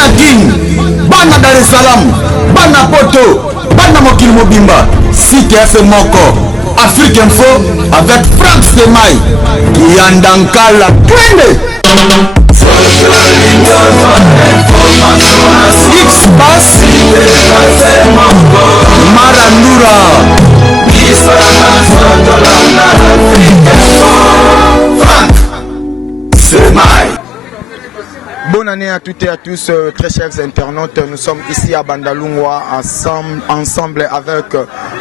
bana King, bana Dar es Salaam, bana Poto, bana Mokili Mobimba, site FM Moko, Afrique Info avec Franck Semaï, Yandankala, Twende. X-Bass, Marandura, Franck Semaï. Bonne année à toutes et à tous, très chers internautes. Nous sommes ici à Bandalungwa ensemble avec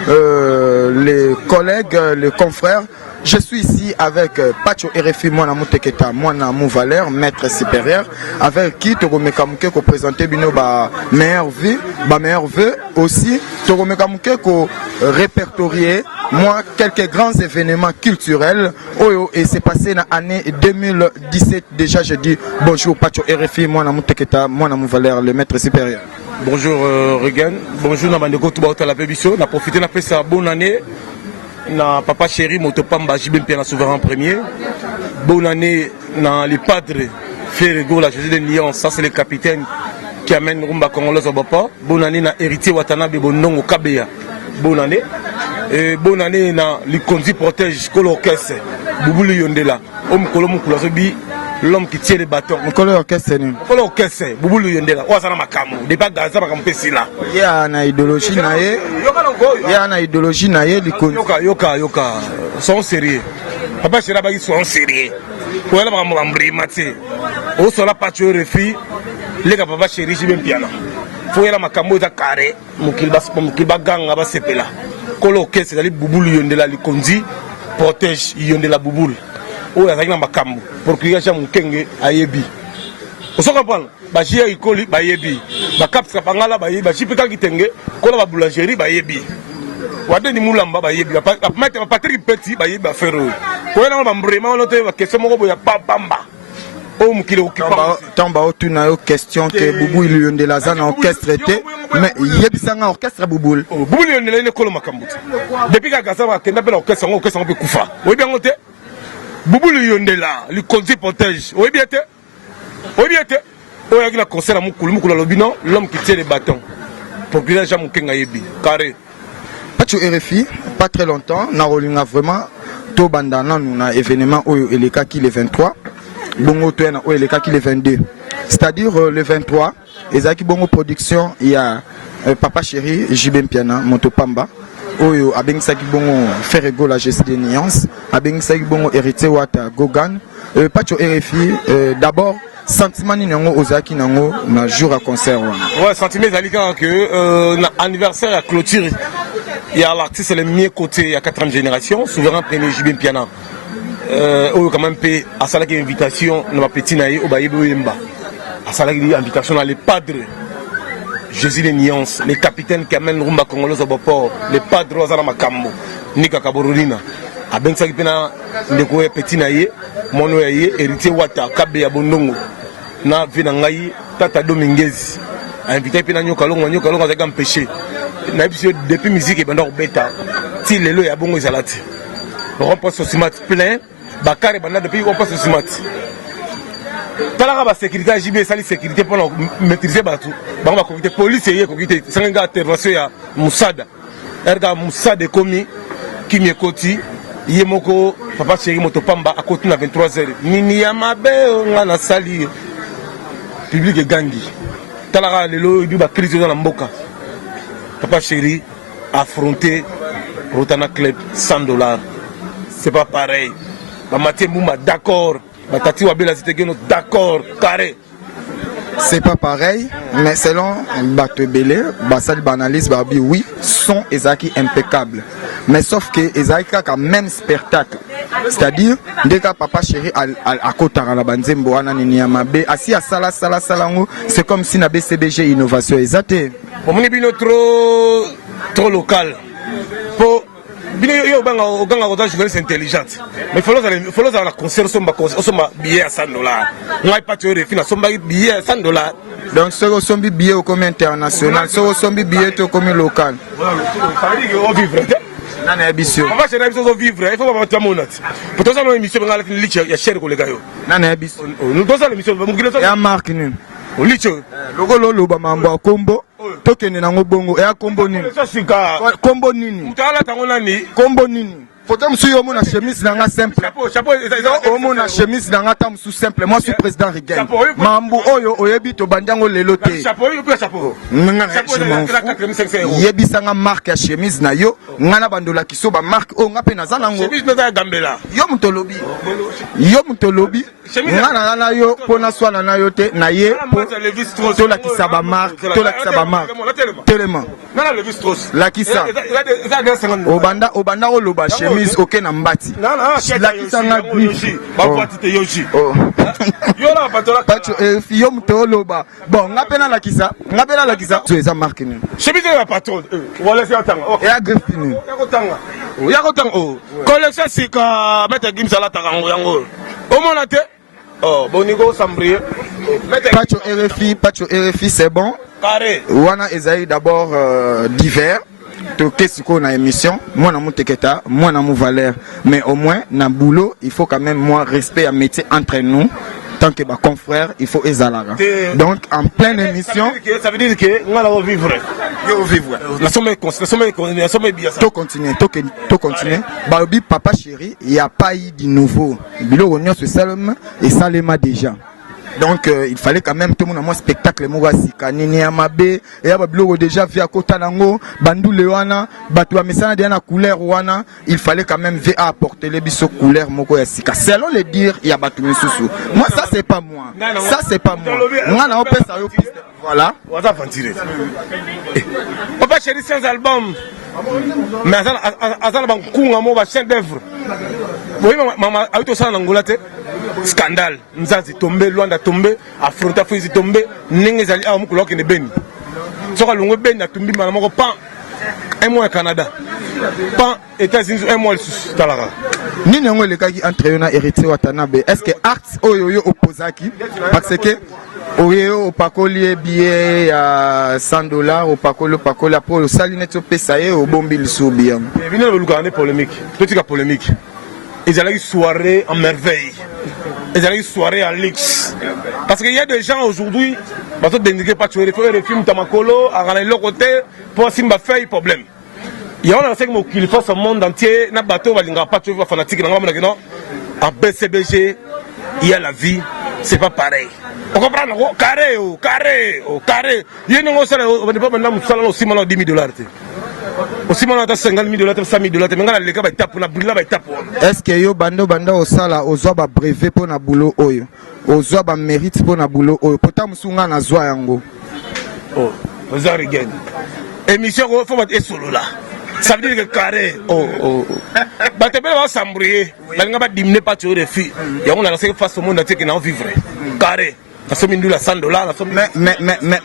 les collègues, les confrères. Je suis ici avec Pacho RFI, Mwana Mouteketa, Mwana Mouvaler, maître supérieur, avec qui Toromekamuke ko présenter bino ba meilleur vœu aussi Toromekamuke ko répertorier moi quelques grands événements culturels. Et c'est passé dans l'année 2017 déjà. Je dis bonjour Pacho RFI, Mwana Mouteketa, Mwana Mouvaler, le maître supérieur. Bonjour Regan, bonjour Namandeko Toubaouta la Pébisso, on a profité de sa bonne année. Na papa chéri Motopamba JB Piana souverain premier. Bonne année dans les padres Ferrego la José de Lyon, ça c'est le capitaine qui amène Rumba Congolais au Bapa. Bonne année na héritier Watanabe Bonongo Kabeya. Bonne année. Et bonne année na Likonzi protège Kolo Orchestre Bouboulou Yondela. Homme Kolomo Kulazobi, l'homme qui tient les bâtons. Kolo Orchestre Kolo Orchestre Bouboulou Yondela. Ouazana Makamu. Débat Gaza Makampesi là. Il y a une idéologie naïe. Il y a une idéologie naïe. Yoka. Sont sérieux. Papa Chéri Bagi sont sérieux. Pour elle, Mambri Maté. Au sol, Pacho RFI. Les gars, Papa Chéri, j'ai bien piano. Faut y aller à Makambo de carré. Mokilba gang, Aba Sepela. Kolo Orchestre, c'est-à-dire Bouboulou Yondela, Likonzi protège Yondela Bouboul. Ou la Zagna Makambo. Pour que les gens Mukenge Ayebi. Vous comprenez? Bajia Ikoli Bayebi. Bakap Sapangala Bayebi. Bachipika Kitenge. Kola ba boulangerie Bayebi. Wade ni Moulamba Bayebi. Mettre Patrick Petit Bayebi Bafero. Quand on a vraiment noté la question, il n'y a pas Bamba. Oh, Mukile occupant. Tamba Otuna, question que Boubou il y a la zone orchestre était. Mais il y a des orchestre Bouboul. Boubou il y a une école Makambout. Depuis qu'à Gaza, il y a un orchestre, on peut Koufa. Oui, bien noté. Boubou il y a là, le conseil protège. Oui, bien été. Oui, bien été. Il y a un concert à Moukoulou, l'homme qui tient les bâtons. Pour que les gens Moukenga Yebi. Carré. Pacho RFI, pas très longtemps, Narolinga vraiment, Tobandana, nous avons un événement où il est qui le 23, Bongo Tuena où il est qui le 22. C'est-à-dire le 23, et Zaki Bongo Production, il y a Papa Chéri, JB Piana, Motopamba, où Abeng Saki Bongo Ferrego la gestion des nuances, Abeng Saki Bongo Héritier Wata Gogan, Pacho RFI, d'abord, sentiment ni nango ozaki nango na jour à concert. Ouais, sentiment zali que anniversaire à clôture. Il y a l'artiste le mieux côté il y a 4e génération, souverain premier JB Piana. Quand même paye à ça qui invitation na petit naï au Bayebo Yemba. À ça qui invitation à les padres. Jésus les nuances, les capitaines qui amènent Rumba Congolais au Bopor, les padres Ozana Makambo, Nika Kaborolina. A ben ça qui pena ndeko petit naï, mono yaï héritier Wata Kabeya Bondongo. Na vina ngai Tata Dominguez. A invité pena nyoka longo za empêché. Depuis musique et bandor bêta si les lois à bon izalati on passe au simat plein bakare banda depuis on passe au simat talaka ba sécurité JB sali sécurité pour maîtriser batou ba ba comité police et comité sanga intervention ya Moussada erga Moussada komi kimyekoti yemoko Papa Chéri Motopamba à côté na 23h nini ya mabe ngana sali public gangi talaka lelo ibi ba crise dans la mboka. Papa Chéri affronter Rotana Club $100. C'est pas pareil. Maté Mouma d'accord. Batati Wabela Zitegeno d'accord. Carré. C'est pas pareil, mais selon Batebele, Bassal Banalis Babi, oui, son Ezaki impeccable. Mais sauf que Ezaki a même spectacle. C'est-à-dire, dès que Papa Chéri à Kotara la Banzembo, Ananiniamabe, assis à Sala Salango, c'est comme si na BCBG Innovation Ezate. Pour moi, trop local. Pour yo banga journaliste intelligente. Mais il faut avoir la concert somba billet à $100. Moi pas tu refina somba billet à $100. Donc ce sont des billets au commun international, ce sont des billets au commun local. Ça veut dire qu'on vivre. On va vivre, il faut pas faire mon note. Pour toi, l'émission, il y a cher pour les gars. Nous avons l'émission. Il y a marque. Il Licho. Logolo loba mambo kombo. Tokene nango bongo. E kombo nini? Kombo nini? Mutala tango nani? Kombo nini? Faut monsieur mon chemise dans un simple. Chapeau. Mon chemise dans un temps sous simple. Moi je suis président Rigain. Mambo oyo oyebi to bandango leloté. Chapeau. Yebi sanga marque ya chemise na yo. Ngana bandola kisoba marque o ngape na zanango. Chemise na Gambela. Yo mutolobi. Ngana na yo pona swana na yo te na ye. Tola kisaba marque. Tellement. Nana le Vistros. La kisa. Obanda o loba chemise. Ok na mbati. La kisanga Yoshi. Bapatite Yoshi. Yo la batola. Pacho yo mutoloba. Bon, ngapena la kisa. Tu es marque ni. Chemise ya patron. Wala si atanga. Et a greffini. Ya kotanga. Collection sika meta gim salata yango. Omona te. Oh, bonigo sambrier. Pacho RFI, c'est bon. Carré. Wana Esaïe d'abord divers. Qu'est-ce qu'on a émission? Moi, na mon teketa, moi, na mon valeur. Mais au moins, na boulot, il faut quand même, moi, respect à métier entre nous. Tant que confrère, il faut esalara. Donc, en pleine émission. Ça veut dire que on va vivre. La somme bien ça. Tout continuer. Baobi, papa chéri, il n'y a pas eu de nouveau. Bilo Rognon se salme et Salema déjà. Donc il fallait quand même tout le monde a un spectacle Mourasi Kanini Amabe et Babilo déjà via Kota Nango Bandou Lewana Batua Mesana Diana couleur Wana il fallait quand même apporter les biso couleur Moko Yasika selon les dires il y a Batou Misusu. Moi ça c'est pas moi. Ça c'est pas moi. Moi na opé ça voilà. On va ventiler. Papa chéri sans album. Mais azala bankunga mo ba chef d'œuvre. Oui maman a eu ça Angola te. Scandale, Nzazi tombé, Luanda tombé, Affronta Fizi tombé, Ningezali a Mukolo qui ne beni. Soka Lungo Ben a tombé, Malamoko Pan, un mois au Canada, Pan, États-Unis, un mois sous Talara. Ni n'engo le kaki entre yona héritier Watanabe. Est-ce que Arts oyo opposaki parce que oyo opakoli billet à $100 opakoli pour salinet au pesaye au bombil soubiam. Vini le lukane polémique. Petite polémique. Ils allaient soirée en merveille. Ils allaient soirée en luxe. Parce qu'il y a des gens aujourd'hui, parce que dénigrer pas tuer les films Tamakolo, à ramener l'autre côté, pour Simba faire problème. Il y a un enseignement qu'il faut au monde entier, n'a bateau, va l'ingénieur pas tuer fanatique, non. En BCBG, il y a la vie, c'est pas pareil. On comprend, carré. Il y a une chose, on ne peut pas maintenant aussi mal $10,000. Aussi mal $50,000, $100,000, mais les gars va taper, va taper. Est-ce que yo bando au sala au zoba brevet pour na boulot oyo, au zoba mérite pour na boulot oyo, pourtant musunga na zoa yango. Oh, vous avez gagné. Émission faut être solo là. Ça veut dire que carré. Bah tu peux pas s'embrouiller. Bah on va diminuer pas tuer les filles. Et on a laissé face au monde entier qui n'en vivre. Carré.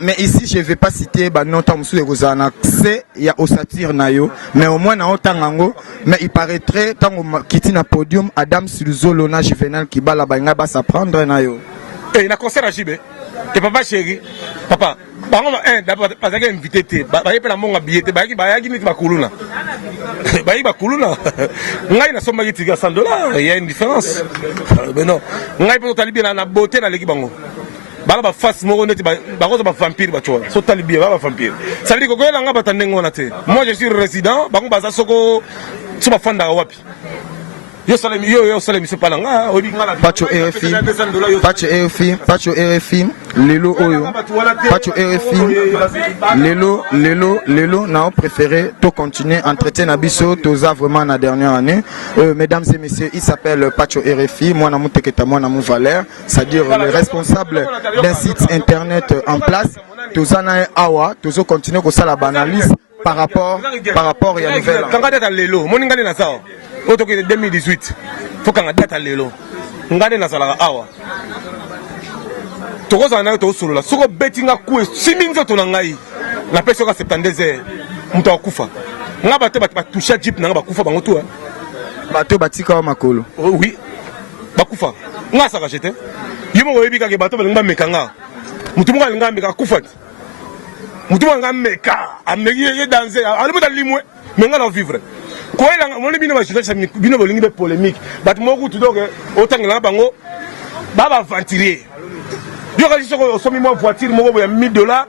Mais ici je ne vais pas citer non c'est il y a au satire nayo mais au moins na otangango mais il paraîtrait tant quitter na podium Adam Sulzolo na Juvenal qui bala banga ba s'apprendre nayo et na concert à Jibé et papa chéri papa bango d'abord parce que invité te ba yepe na monga billet ba yaki ni bakuluna ba yi bakuluna ngai na somba yiti $100 il y a une différence mais non ngai peut talibi na beauté na leki bango ba face moko neti ba ko ba vampire ba chola so talibi ba vampire ça veut dire que ko nga batandengo na te moi je suis résident bango baza soko so ba fanda wapi yo salemi se palanga obi ngala Pacho RFI lelo oyo Pacho RFI lelo na préféré to continuer entretien na biso toza vraiment na dernière année mesdames et messieurs il s'appelle Pacho RFI moi na muteketa moi na mu valeur c'est-à-dire le responsable d'un site internet en place toza na awa tozo continuer ko sala analyse par rapport il y a nouvelle quand date lelo moninga na sao auto que 2018 faut quand date lelo ngade na sala awa to koza na to solo la soko bettinga ku siminzo to na ngai na peso ka 72 heures mto akufa nga bato toucher jeep na nga bakufa bango tout bato batika makolo oui bakufa nga saka jete yimo oyebika ke bato balinga mekanga mutu mo balinga meka kufa mutu mo nga meka ameki ye danser alimuta limwe menga na vivre ko elanga mo libino ba journaliste bino bolingi be polémique bato mo ku tudoke otangela bango baba ventilier Yo quand je au sommet moi voiture moi il y a $1000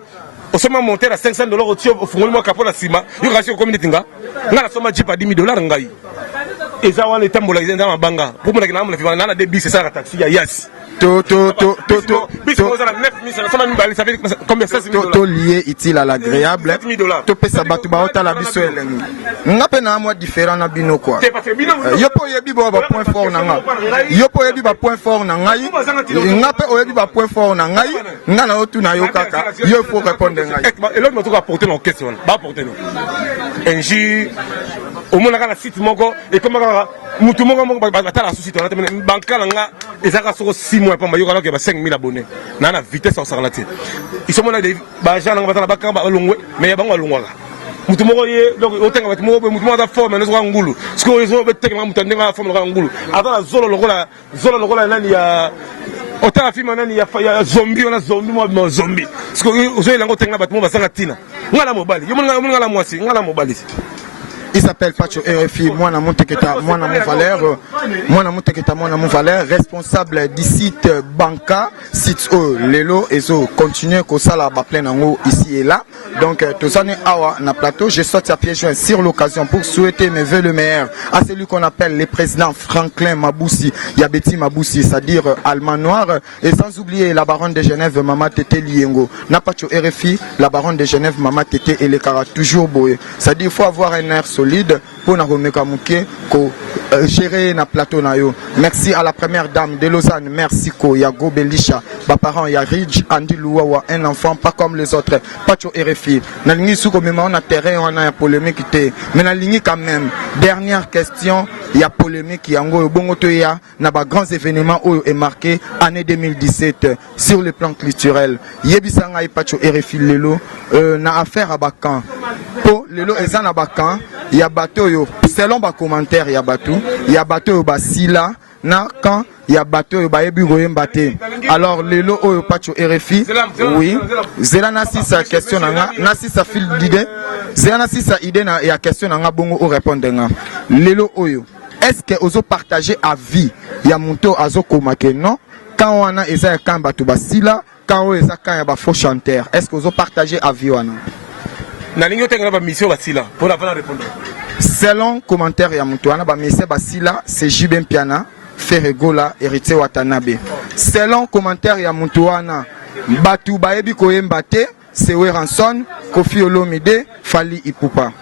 au sommet monter à $500 au tio au fond moi capot la cima. Yo quand je au combien tinga. Ngala soma jeep à $10,000 ngai. Et ça on les tambola ils dans banga. Pour moi na na na des bis c'est ça la taxi ya yes. To lié utile à l'agréable. To pesa batu ba ota la biso elengi. Ngape na moi différent na bino quoi. Yo po yebi ba point fort na nga. Yo po yebi ba point fort na ngai. Ngape o yebi ba point fort na ngai. Ngana otu na yo kaka. Yo faut répondre ngai. Et l'autre m'a apporter nos questions. Ba apporter nous. NJ au moins na site moko et comme mutu moko batala souci to na banka nga ezaka soko 6 mois pa mayoka ke ba 5000 abonnés na na vitesse en sarlati ils sont mona des ba jana batala baka ba longwe mais ya bango longwaka mutu moko ye donc otenga mutu moko da forme na zo ngulu siko zo betenga mutu ndenga forme na ngulu ata zolo lokola nani ya otala film nani ya zombie on a zombie moi zombie siko zo elango tenga batu mo basanga tina ngala mobali yo ngala mwasi ngala mobali. Il s'appelle Pacho RFI, moi na mon valeur, responsable du site Banca, site Lelo et so continue que ça là plein en ici et là. Donc tous années awa na plateau, je saute à pieds joints sur l'occasion pour souhaiter mes vœux le meilleur à celui qu'on appelle le président Franklin Maboussi, Yabeti Maboussi, c'est-à-dire Allemand noir, et sans oublier la baronne de Genève Mama Tété Liengo. Na Pacho RFI, la baronne de Genève Mama Tété et les caras toujours beau. C'est-à-dire il faut avoir un air solide pour gérer na plateau na yo. Merci à la première dame de Lausanne, merci ko Yago Belisha, ba parents ya Ridge Andy Louawa, un enfant pas comme les autres. Pacho RFI. Na lingi sou comme on a terrain on a polémique té. Mais na lingi quand même. Dernière question, il y a polémique yango bongo to ya na ba grands événements où est marqué année 2017 sur le plan culturel. Yebisanga et Pacho RFI lelo na affaire à Bakan. Po lelo ezana Bakan. Il y a bateau yo selon ba commentaire il y a bateau ba sila na quand il y a bateau ba yebi goyem baté alors lelo oyo Pacho RFI oui zela na sisa question na sisa fil d'idée zela na sisa idée na ya question na bongo o répondre nga lelo oyo est-ce que ozo partager avis ya monto azo komake non quand on a eza quand bateau ba sila quand on eza quand ya ba faux chanteur est-ce que ozo partager avis wana na lingo tenga ba mission basila pour la répondre selon commentaire ya mutu wana ba mission basila c'est Jibem Piana Ferregola héritier Watanabe selon commentaire ya mutu wana batu bayebi koyemba te c'est Weranson Kofi Olomide Fali Ipupa.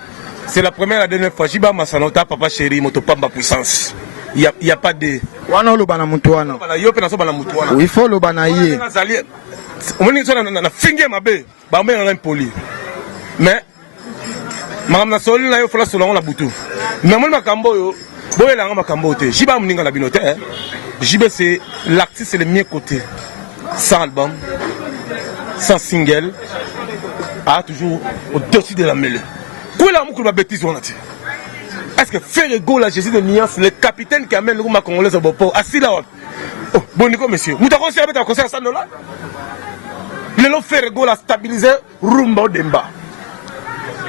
C'est la première et la dernière fois Jiba Masanota papa chéri motopamba puissance il y a pas de wana lo bana mutu wana yo pe na so bana mutu wana il faut lo bana ye on moni so na finge mabe ba mbe na impoli. Mais madame na soli na yo fola solo na butu mais moi makambo yo boyela nga makambo te jiba muninga la binote jibe c'est l'artiste c'est le mieux côté sans album sans single a toujours au-dessus de la mêlée quoi la mukulu ba bêtise on a dit est-ce que Ferrego la Jésus de Niance le capitaine qui amène le groupe congolais au Bopo assis là oh boniko monsieur muta conseiller ta conseiller ça là le lo Ferrego la stabiliser rumba demba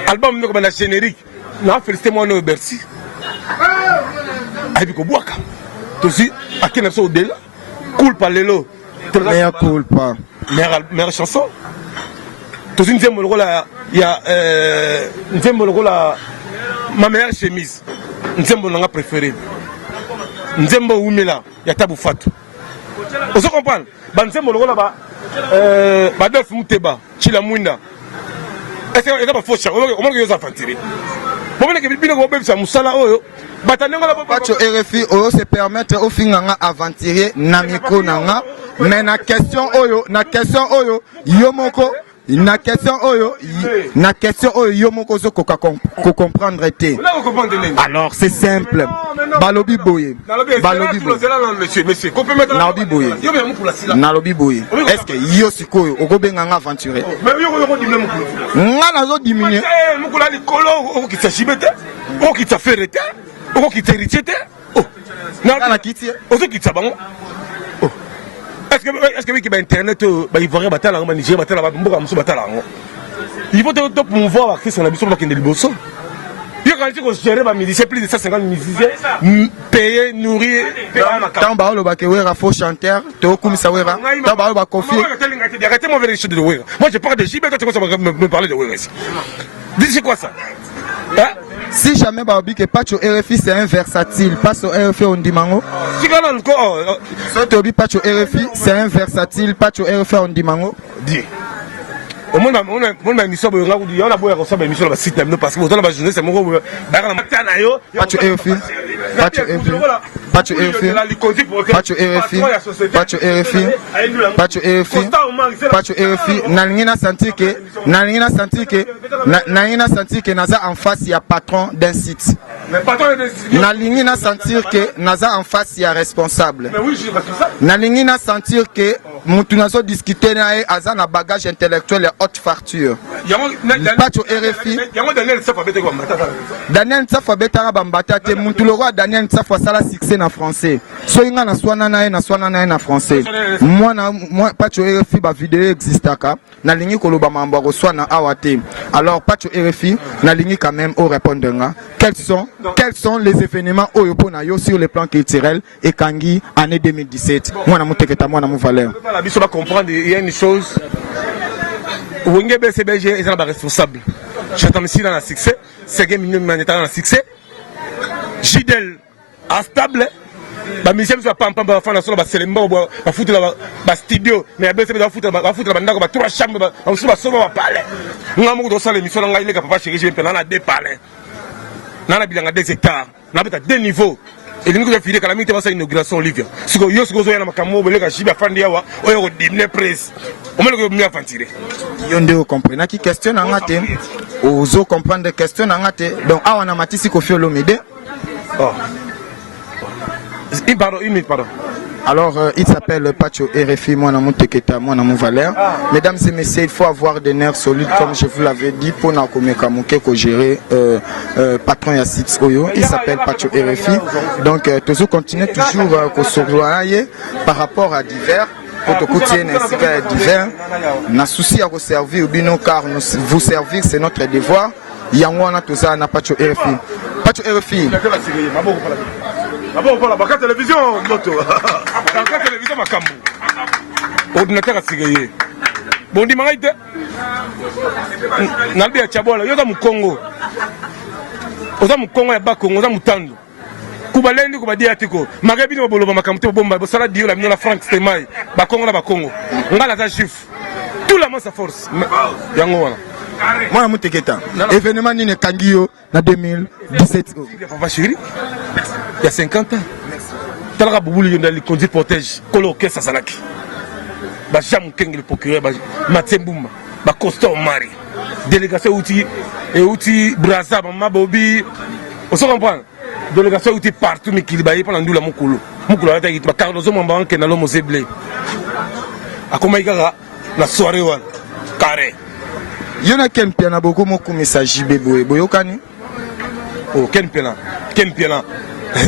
album de la générique na félicité moi no Bercy ay biko boaka to si akena so de là cool pas lelo meilleur cool pas meilleure chanson to si nzembo lokola ya nzembo lokola ma meilleure chemise nzembo nanga préféré nzembo umela ya Tabu Fatou on se comprend ba nzembo lokola ba Dolph Muteba Chila Mwinda. Est-ce que il y a pas faux chat? On va que ça fantiri. Bon mais que bino ko bebisa musala oyo batanenga la Pacho RFI oyo se permettre au finganga aventurer na micro nanga mais na question oyo yomoko na question oyo yomoko zo ko comprendre té. Alors c'est simple. Balobi boye. Monsieur, qu'on peut mettre na lobi boye. Est-ce que yo sikoyo okobenganga aventurer? Mais yo nga zo diminuer. Mukula likolo o ki tsashibete, o ki tsaferete, o ki terichete. Oh. Na kiti. O zo ki tsabango. Oh. Est-ce que qui ba internet ba ivoirien batala ngoma Nigeria batala ba mboka muso batala ngo. Il faut te promouvoir l'artiste na biso ba kende liboso. Yo capacité de gérer ma musicien, plus de 150 musiciens, payer, nourrir. Tant bah le bakewera faux chanteur, to comme ça wera. Tant bah le bakofi. Arrêtez-moi avec les choses de Wera. Moi je parle de JB quand tu commences à me parler de Wera ici. Dis c'est quoi ça? Si jamais Baobi que Pacho RFI c'est un versatile, passe au RFI on dit mango. Si quand on encore. Tobi Pacho RFI c'est un versatile, Pacho RFI on dit mango. Dis. Au moins on a émission on a beau recevoir émission là site parce que autant la journée c'est mon gros dans la matin yo Pacho RFI Pacho RFI Pacho RFI Pacho RFI Pacho RFI Pacho RFI Pacho RFI nalingina sentir que naza en face il y a patron d'un site. Nalingina sentir que naza en face il y a responsable. Mais oui, je suis responsable. Nalingina sentir que mutunazo discuter na azana bagage intellectuel et haute facture. Pacho RFI Daniel Tsafa betara bambata te muntu le roi Daniel Tsafa sala succès na français. So inga na swana na na français. Moi Pacho RFI ba vidéo existaka na lingi koloba mambo ko swana awate. Alors Pacho RFI na lingi quand même au répondre nga. Quels sont les événements oyopo na yo sur le plan culturel et kangi année 2017. Moi na muteketa moi na mu valeur. La biso va comprendre il y a une chose. Wenge BCBG est un responsable. J'attends ici dans le succès. C'est que minimum est dans le succès. Jidel à stable. Ba musicien soit pas en faire sur la célémbo ba foutre la studio mais BCBG va foutre la banda ba trois chambres on se va sauver ba palais. Ngamu do sala émission nga ile ka papa chéri je peux na deux palais. Na na bilanga 2 hectares. Na beta 2 niveaux. Et nous avons fait la minute de l'inauguration Olivia. Ce que yo sozo yana makamo bele ka shiba fandi yawa oyo dîner presse. O mele ko mieux fantiré. Yonde o comprendre qui question na ngate. Ozo comprendre question na ngate. Donc awana matisi ko fiolo mide. Oh. Une minute, pardon. Alors, il s'appelle Pacho RFI, moi, mon Teketa, moi, mon Valère. Mesdames et messieurs, il faut avoir des nerfs solides, comme je vous l'avais dit, pour gérer patron Yassix Oyo. Il s'appelle Pacho RFI. Donc, toujours continuer toujours par rapport à divers. Divers. Na souci à vous servir, car vous servir, c'est notre devoir. Yangwana tout ça, na Pacho RFI. Pacho RFI. D'abord, voilà, la télévision, moto. La télévision, ma cambo. Ordinateur à Sigaye. Bon, dis-moi, Nalbi à Tchabola, il y a mon Congo. Au Congo, il y a Bakongo, il y a Mutando. Kubalendi, Kubadiatiko. Magabi, no bolo, ma camto, bomba, Bossala, Dio, la mienne, Franck, Stemai, Bakongo, la Bakongo. On a la chiffre. Tout la masse à force. Yango, moi, je suis événement ni Kangio en 2017. Il y a 50 ans. Talaka Boubouli dans les conduits protège. Coloqué ça salaki. Ba Jam Keng le procureur, ba Matsembuma, ba Costa Omari. Délégation outil Brazza, Mabobi. On se comprend. Délégation outil partout mais qui baille pendant la Mukulu. Mukulu a été Carlos Mamban qui n'a l'homme Zeblé. A Komaïgara, la soirée carré. Il y en a qui ont beaucoup de messages Boyokani. Oh, Ken Piana.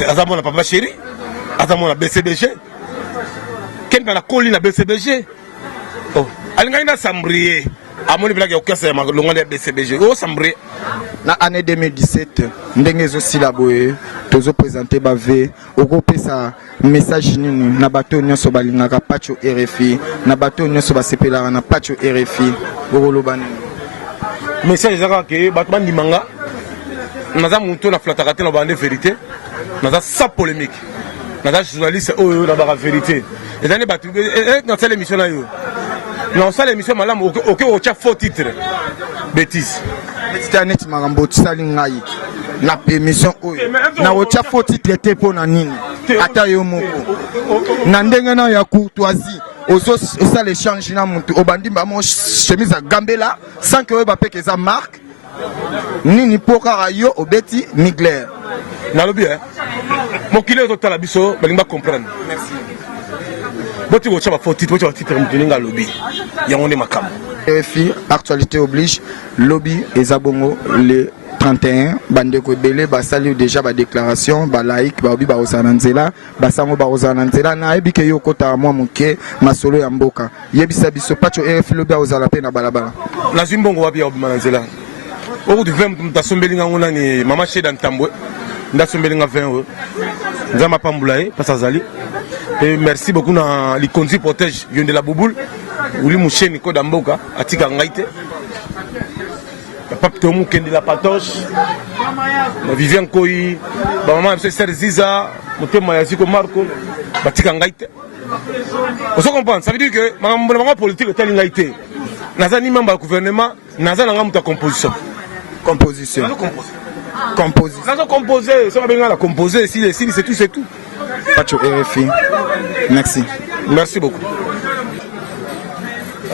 Azamon n'a pas chéri. Azamon a BCBG. Ken Piana colline à BCBG. Oh, Alingana Sambrié. À mon niveau, il y a aucun sément, le monde est BCBG. Oh, Sambrié. Dans l'année 2017, nous aussi la boye. Tous présentés bavé. Au groupe ça message nini. Na bateau nyo so balingaka Pacho RFI. Na bateau nyo so basepela na Pacho RFI. Borolobani. Message zaka ke batman di manga. Naza monto na flatarate na bande vérité. Naza sans polémique. Naza journaliste oyo na ba vérité. Et dans les batu dans cette émission là yo. Dans cette émission malam OK au tcha faux titre. Bêtise. C'était un net marambo tsali ngai. Na émission oyo. Na au tcha faux titre était pour na nini. Ata yo moko. Na ndenge na ya courtoisie. Ça les change na muntu obandi ba mo chemise à gambela sans que ba peke za marque nini pokara yo obeti migler na lobi mon kilo total la biso balinga comprendre merci boti ko chaba foti to titre mutulinga lobi yango ne makam RFI actualité oblige lobby et zabongo les 31 bandeko belé basali déjà ba déclaration ba like ba obi ba osananzela basango ba osananzela na ebike yo kota mwa muke masolo ya mboka yebisa biso Pacho RFI lobby ozala pe na balabala na zimbongo wapi ya obi mananzela au de 20 mtasombelinga ngona ni mama Sheda Ntambwe ndasombelinga 20 euros nzama pambulaye pasazali et merci beaucoup na li conduit protège yonde la bouboule uli musheni ko damboka atika ngaite papa tomu kende la patoche na Vivian Koi ba mama Ser Ziza motema ya Ziko Marco batika ngaite. Vous comprenez, ça veut dire que ma politique est ngaite naza ni membre du gouvernement naza nanga muta composition naza composer ça va bien la composer si c'est tout Pacho RFI merci beaucoup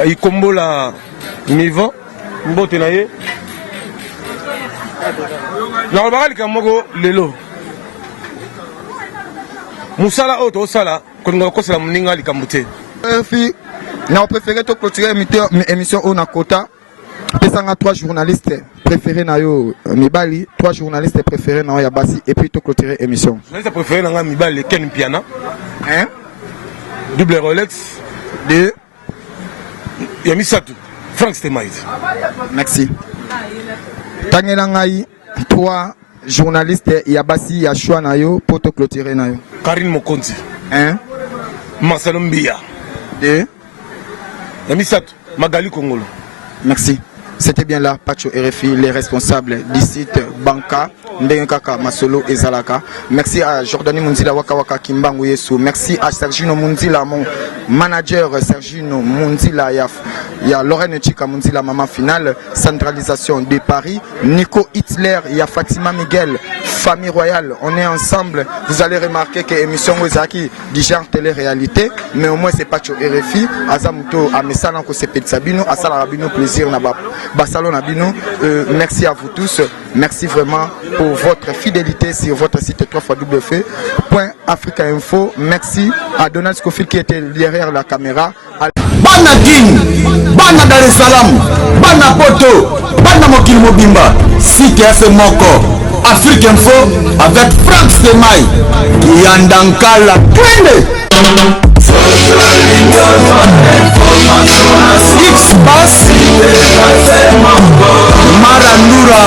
ikombola mivo mbote na ye na bakali kamoko lelo musala oto sala kongo kosala muninga likamute RFI na préféré to clôturer émission on a quota pesanga 3 journalistes préférés na yo Mibali 3 journalistes préférés na ya basi et puis to clôturer émission journaliste préféré na Mibali Ken Piana hein double Rolex de Yamisatu Frank Stemais merci tangela ngai 3 journalistes ya basi ya choix na yo pour to clôturer na yo Karine Mokonzi hein Marcelo Mbia de Yamisatu Magali Kongolo merci. C'était bien là, Pacho RFI, les responsables du site Banka, Ndengekaka, Masolo et Zalaka. Merci à Jordani Munzila Waka Waka Kimbangu Yesu. Merci à Sergino Munzila, mon manager Sergino Munzila. Il y a Lorraine Chika Munzila, maman finale, centralisation de Paris. Nico Hitler, il y a Fatima Miguel, famille royale. On est ensemble. Vous allez remarquer que l'émission Wezaki du genre télé-réalité, mais au moins c'est Pacho RFI. Azamuto, Amesalanko Sepet Sabino, Asala Rabino, plaisir Nabap. Barcelone Abino, merci à vous tous, merci vraiment pour votre fidélité sur votre site www.africainfo. Merci à Donald Scofield qui était derrière la caméra. Bana King, Bana Dar es Salaam, Bana Poto, Bana Mokil Mobimba, site FM Moko, Afrique Info avec Frank Stemai, Yandankala, Twende. X-Pass Marandura